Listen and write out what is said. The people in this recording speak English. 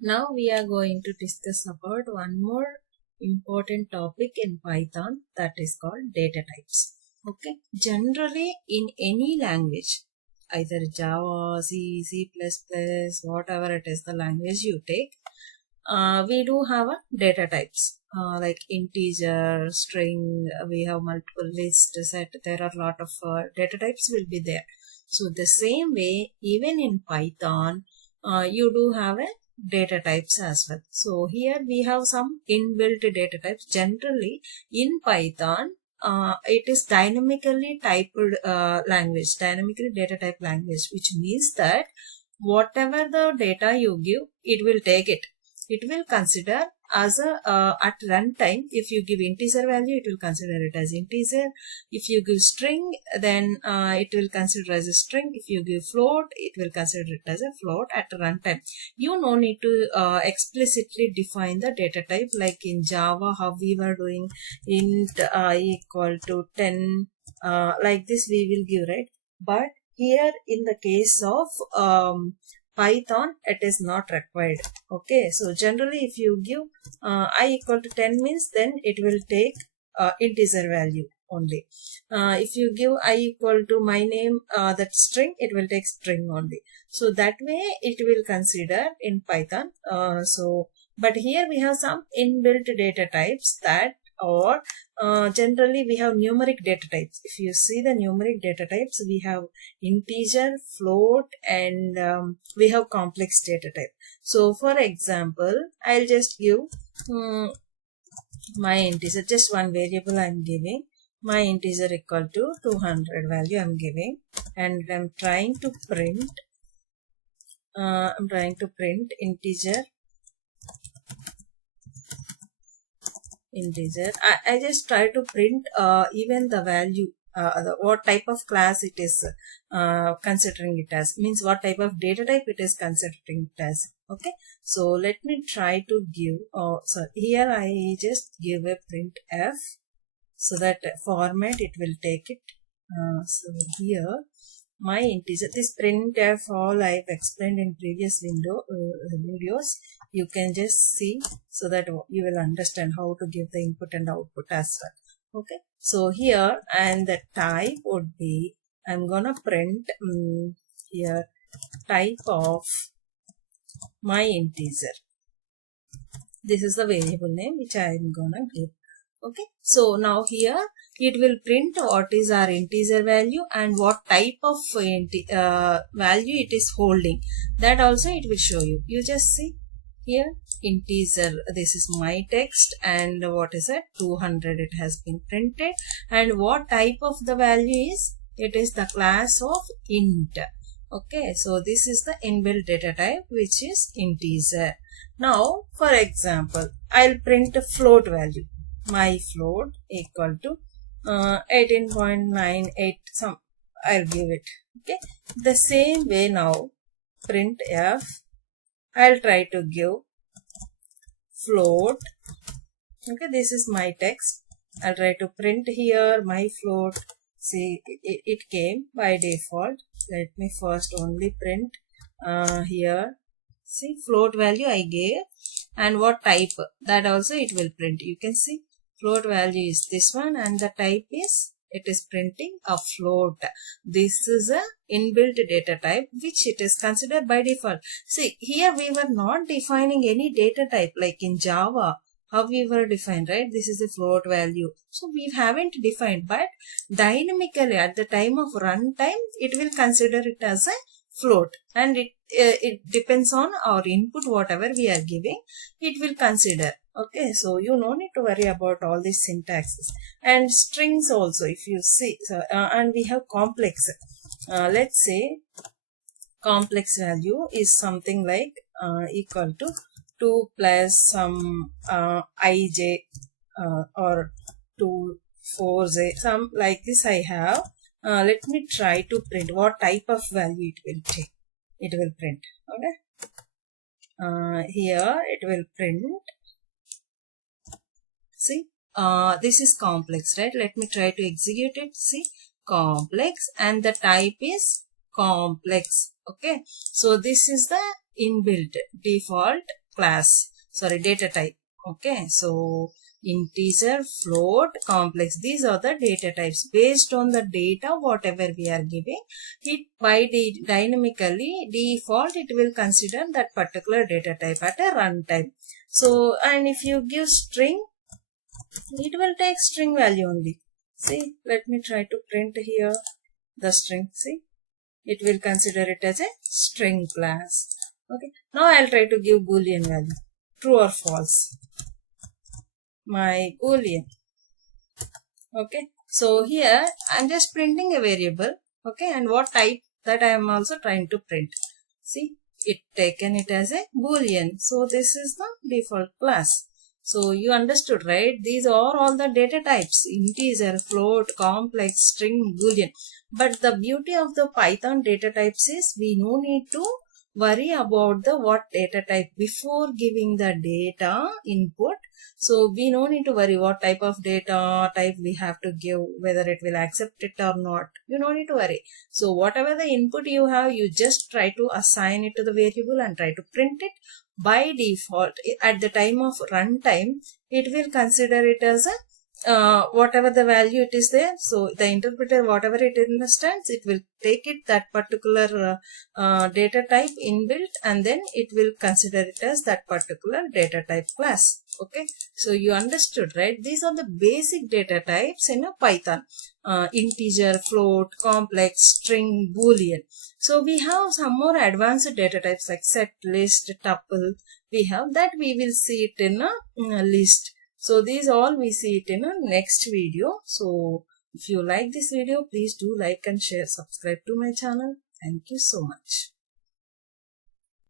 Now we are going to discuss about one more important topic in Python, that is called data types. Okay, generally in any language, either Java, C, C++, whatever it is the language you take, we do have a data types like integer, string. We have multiple list set. There are a lot of data types will be there. So the same way, even in Python, you do have a data types as well. So here we have some inbuilt data types. Generally in Python, it is dynamically typed language, dynamically data type language, which means that whatever the data you give, it will take it. It will consider as a at runtime. If you give integer value, it will consider it as integer. If you give string, then it will consider as a string. If you give float, it will consider it as a float at runtime. You no need to explicitly define the data type like in Java how we were doing int equal to 10 like this we will give, right? But here in the case of Python, it is not required. Okay, so generally if you give I equal to 10 means then it will take integer value only. If you give I equal to my name, that string, it will take string only. So that way it will consider in Python. But here we have some inbuilt data types that, or generally we have numeric data types. If you see the numeric data types, we have integer, float, and we have complex data type. So for example, I'll just give my integer, just one variable I'm giving. My integer equal to 200 value I'm giving, and I'm trying to print integer. I just try to print even the value, what type of class it is considering it as, means what type of data type it is considering it as. Okay, so let me try to give, so here I just give a printf, so that format it will take it. So here my integer, this printf all I've explained in previous videos. You can just see so that you will understand how to give the input and output as well. Okay, so here, and the type would be, I'm gonna print here type of my integer. This is the variable name which I am gonna give. Okay, so now here it will print what is our integer value and what type of value it is holding. That also it will show you. You just see here integer, this is my text, and what is it, 200 it has been printed, and what type of the value is, it is the class of int. Okay, so this is the inbuilt data type which is integer. Now for example, I'll print a float value. My float equal to 18.98 some, I'll give it. Okay, the same way now printf, I'll try to give float. Okay, this is my text. I'll try to print here my float. See, it came by default. Let me first only print here. See, float value I gave, and what type, that also it will print. You can see float value is this one, and the type is, it is printing a float. This is a inbuilt data type which it is considered by default. See, here we were not defining any data type like in Java how we were defined, right? This is a float value, so we haven't defined, but dynamically at the time of runtime it will consider it as a float, and it depends on our input, whatever we are giving, it will consider. Okay, so you no need to worry about all these syntaxes. And strings also, if you see, so and we have complex. Let's say complex value is something like equal to 2 plus some ij or 2 4j, some like this I have. Let me try to print what type of value it will take. It will print. Okay, here it will print. See, this is complex, right? Let me try to execute it. See, complex, and the type is complex. Okay, so this is the inbuilt default class, sorry, data type. Okay, so integer, float, complex, these are the data types. Based on the data whatever we are giving, it by dynamically default it will consider that particular data type at a runtime. So, and if you give string, it will take string value only. See, let me try to print here the string. See, it will consider it as a string class. Okay, now I'll try to give boolean value, true or false. My boolean. Okay, so here I'm just printing a variable. Okay, and what type, that I am also trying to print. See, it taken it as a boolean. So this is the default class. So you understood, right? These are all the data types: integer, float, complex, string, boolean. But the beauty of the Python data types is we no need to worry about the what data type before giving the data input. So we no need to worry what type of data type we have to give, whether it will accept it or not. You no need to worry. So whatever the input you have, you just try to assign it to the variable and try to print it. By default, at the time of runtime, it will consider it as a whatever the value it is there. So the interpreter, whatever it understands, it will take it that particular data type inbuilt, and then it will consider it as that particular data type class. Okay, so you understood, right? These are the basic data types in a Python: integer, float, complex, string, boolean. So we have some more advanced data types like set, list, tuple. We have that, we will see it in a list. So these all we see it in a next video. So if you like this video, please do like and share, subscribe to my channel. Thank you so much.